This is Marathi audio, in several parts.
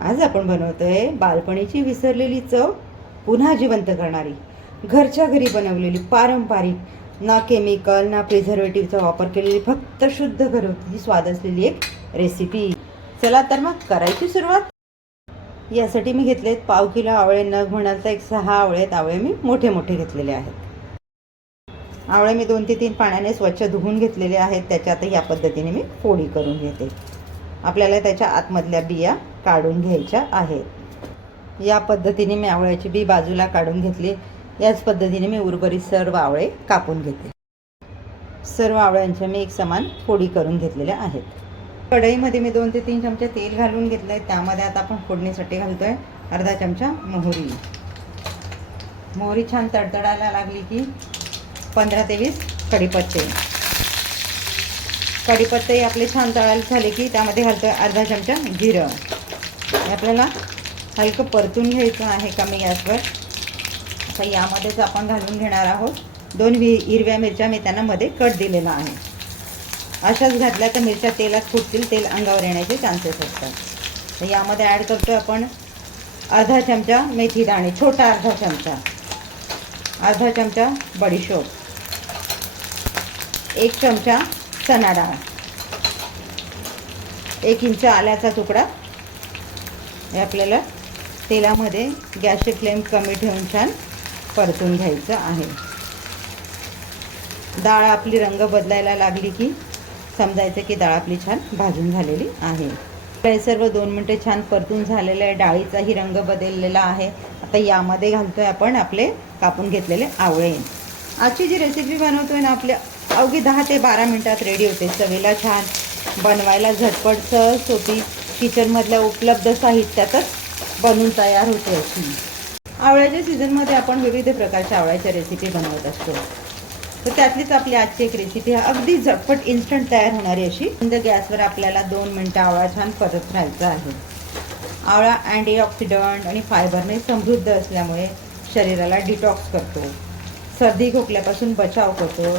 आज आपण बनवतोय बालपणीची विसरलेली चव पुन्हा जिवंत करणारी, घरच्या घरी बनवलेली पारंपरिक, ना केमिकल ना प्रिझर्वेटिव्हचा वापर केलेली, फक्त शुद्ध घरगुती स्वाद असलेली एक रेसिपी. चला तर मग करायची सुरुवात. यासाठी मी घेतलेत पाव किलो आवळे. नग म्हणाल तर एक 6 आवळे आहेत. आवळे मी मोठे मोठे घेतलेले आहेत. आवळे मी 2 ते 3 पाण्याने स्वच्छ धुवून घेतलेले आहेत. त्याच्यात या पद्धतीने मी फोडी करून घेते. आपल्याला त्याच्या आतमधल्या बिया काढून घ्यायच्या आहेत. या पद्धतीने मी आवळ्याची बी बाजूला काढून घेतली. याच पद्धतीने मी उर्वरित सर्व आवळे कापून घेते. सर्व आवळ्यांच्या मी एक समान फोडी करून घेतलेल्या आहेत. कढईमध्ये मी 2 ते 3 चमचे तेल घालून घेतलं आहे. त्यामध्ये आता आपण फोडणीसाठी घालतोय अर्धा चमचा मोहरी. मोहरी छान तडतडायला लागली की 15 ते 20 कढीपत्ते. कढीपत्ते आपले छान तळायला झाले की त्यामध्ये घालतोय अर्धा चमचा जिरं. आपल्याला हलकं परतून घ्यायचं आहे कमी गॅसवर. आता यामध्येच आपण घालून घेणार आहोत 2 हिरव्या मिरच्या. मी त्यांना मध्ये कट दिलेला आहे. अशाच घातल्या तर मिरच्या तेलात फुटतील, तेल अंगावर येण्याचे चान्सेस असतात. तर यामध्ये ॲड करतोय आपण अर्धा चमचा मेथी दाणे, छोटा अर्धा चमचा, अर्धा चमचा बडीशोप, 1 चमचा चणा डाळ, 1 इंच आल्याचा तुकडा. हे आपल्याला तेलामध्ये गॅसची फ्लेम कमी ठेवून छान परतून घ्यायचं आहे. डाळ आपली रंग बदलायला लागली की समजायचं की डाळ आपली छान भाजून झालेली आहे. हे सर्व 2 मिनिटे छान परतून झालेलं आहे. डाळीचाही रंग बदललेला आहे. आता यामध्ये घालतोय आपण आपले कापून घेतलेले आवळे. आजची जी रेसिपी बनवतोय ना, आपल्या अवघी 10 ते 12 मिनिटात रेडी होते. चवीला छान, बनवायला झटपट, सहज सोपी, किचनमधल्या उपलब्ध साहित्यातच बनून तयार होते अशी. आवळ्याच्या सीझनमध्ये आपण विविध प्रकारच्या आवळ्याच्या रेसिपी बनवत असतो. तर त्यातलीच आपली आजची एक रेसिपी अगदी झटपट इन्स्टंट तयार होणारी अशी. गॅसवर आपल्याला 2 मिनिटं आवळा छान परत राहायचा आहे. आवळा अँटीऑक्सिडंट आणि फायबरने समृद्ध असल्यामुळे शरीराला डिटॉक्स करतो, सर्दी खोकल्यापासून बचाव करतो,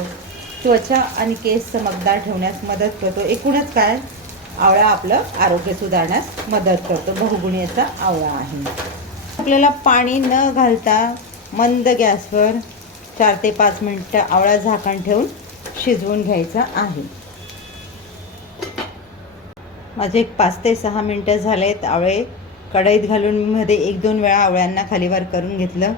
त्वचा आणि केस चमकदार ठेवण्यास मदत करतो. एकूणच काय, आवळा आपलं आरोग्य सुधारण्यास मदत करतो. बहुगुणी असा आवळा आहे. आपल्याला पाणी न घालता मंद गॅसवर 4 ते 5 मिनिटं आवळा झाकण ठेवून शिजवून घ्यायचा आहे. माझे 5 ते 6 मिनिटं झालेत. आवळे कढईत घालून मध्ये 1-2 वेळा आवळ्यांना खालीवर करून घेतलं.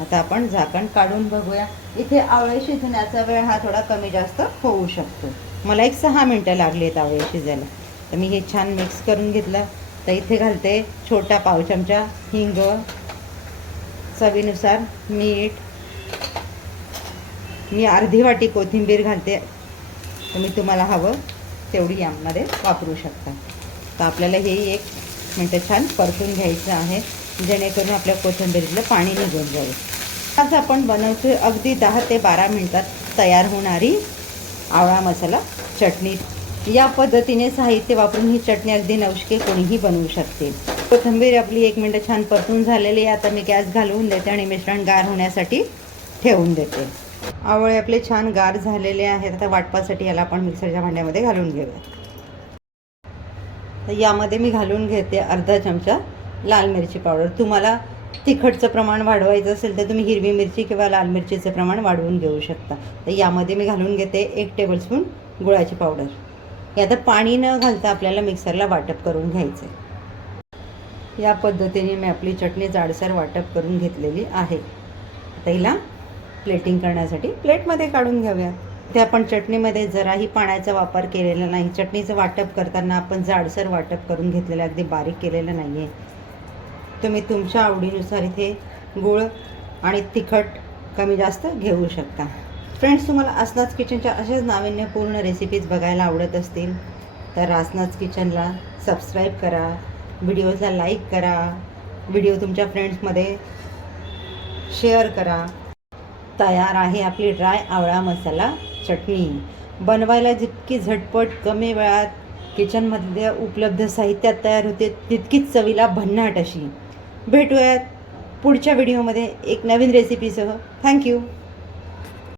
आता आपण झाकण काढून बघूया. इथे आवळे शिजण्याचा वेळ हा थोडा कमी जास्त होऊ शकतो. मला 6 मिनिटं लागली आहेत आवळे शिजायला. तर मी हे छान मिक्स करून घेतलं. तर इथे घालते छोटा पाव चमचा हिंग, चवीनुसार मीठ, मी अर्धी वाटी कोथिंबीर घालते. तुम्ही तुम्हाला हवं तेवढी यामध्ये वापरू शकता. तर आपल्याला हे 1 मिनटं छान परतून घ्यायचं आहे, जेणेकरून आपल्या कोथिंबीरीतलं पाणी निघून जाईल. आज आपण बनवतोय अगदी 10 ते 12 मिनिटात तयार होणारी आवळा मसाला चटणी. या पद्धतीने साहित्य वापरून ही चटणी अगदी नवशिके कोणीही बनवू शकते. कोथिंबीर आपली 1 मिनटं छान परतून झालेली आहे. आता मी गॅस घालवून देते आणि मिश्रण गार होण्यासाठी ठेवून देते. आवळे आपले छान गार झालेले आहेत. आता वाटपासाठी याला आपण मिक्सरच्या भांड्यामध्ये घालून घेऊया. तर यामध्ये मी घालून घेते अर्धा चमचा लाल मिरची पावडर. तुम्हाला तिखटचं प्रमाण वाढवायचं असेल तर तुम्ही हिरवी मिरची किंवा लाल मिरचीचं प्रमाण वाढवून घेऊ शकता. तर यामध्ये मी घालून घेते 1 टेबलस्पून गुळाची पावडर. हे आता पाणी न घालता आपल्याला मिक्सरला वाटप करून घ्यायचं आहे. या पद्धतीने मी आपली चटणी जाडसर वाटप करून घेतलेली आहे. आता हिला प्लेटिंग करण्यासाठी प्लेटमध्ये काढून घेऊया. ते आपण चटणीमध्ये जराही पाण्याचा वापर केलेला नाही. चटणीचं वाटप करताना आपण जाडसर वाटप करून घेतलेलं, अगदी बारीक केलेलं नाही आहे. तुम्ही तुमच्या आवडीनुसार इथे गूळ आणि तिखट कमी जास्त घेऊ शकता. फ्रेंड्स, तुम्हाला रासनाज किचनच्या अशाच नाविन्यपूर्ण रेसिपीज बघायला आवडत असतील तर रासनाज किचनला सबस्क्राईब करा, व्हिडिओला लाईक करा, व्हिडिओ तुमच्या फ्रेंड्समध्ये शेअर करा. तयार आहे आपली ड्राय आवळा मसाला चटणी. बनवायला जितकी झटपट, कमी वेळात, किचनमधल्या उपलब्ध साहित्यात तयार होते, तितकीच चवीला भन्नाट अशी. भेटूयात पुढच्या व्हिडिओमध्ये एक नवीन रेसिपीसह. थँक्यू.